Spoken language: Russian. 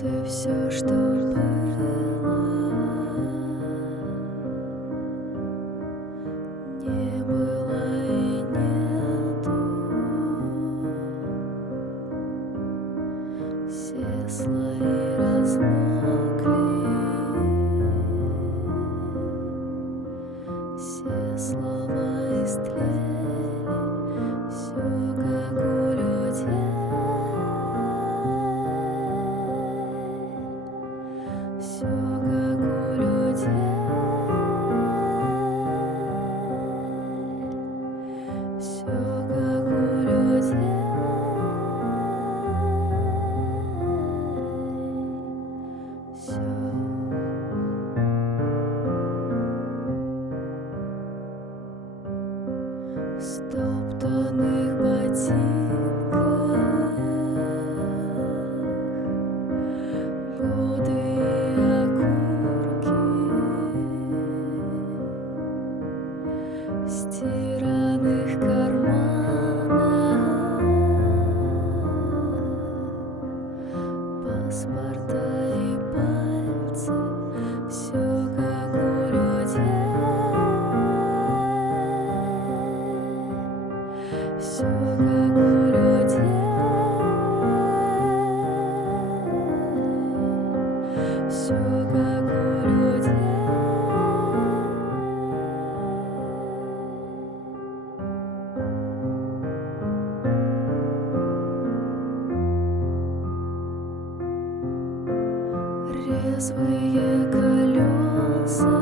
Ты все, что было, не было и нету. Все слои размокли, все слова истлели, все как у людей. Все как у людей, все как у людей, все. В стоптанных ботинках годы и окурки, в стиранных карманах паспорта и пальцы, все как у людей, все как у людей, все как у людей. Резвые колеса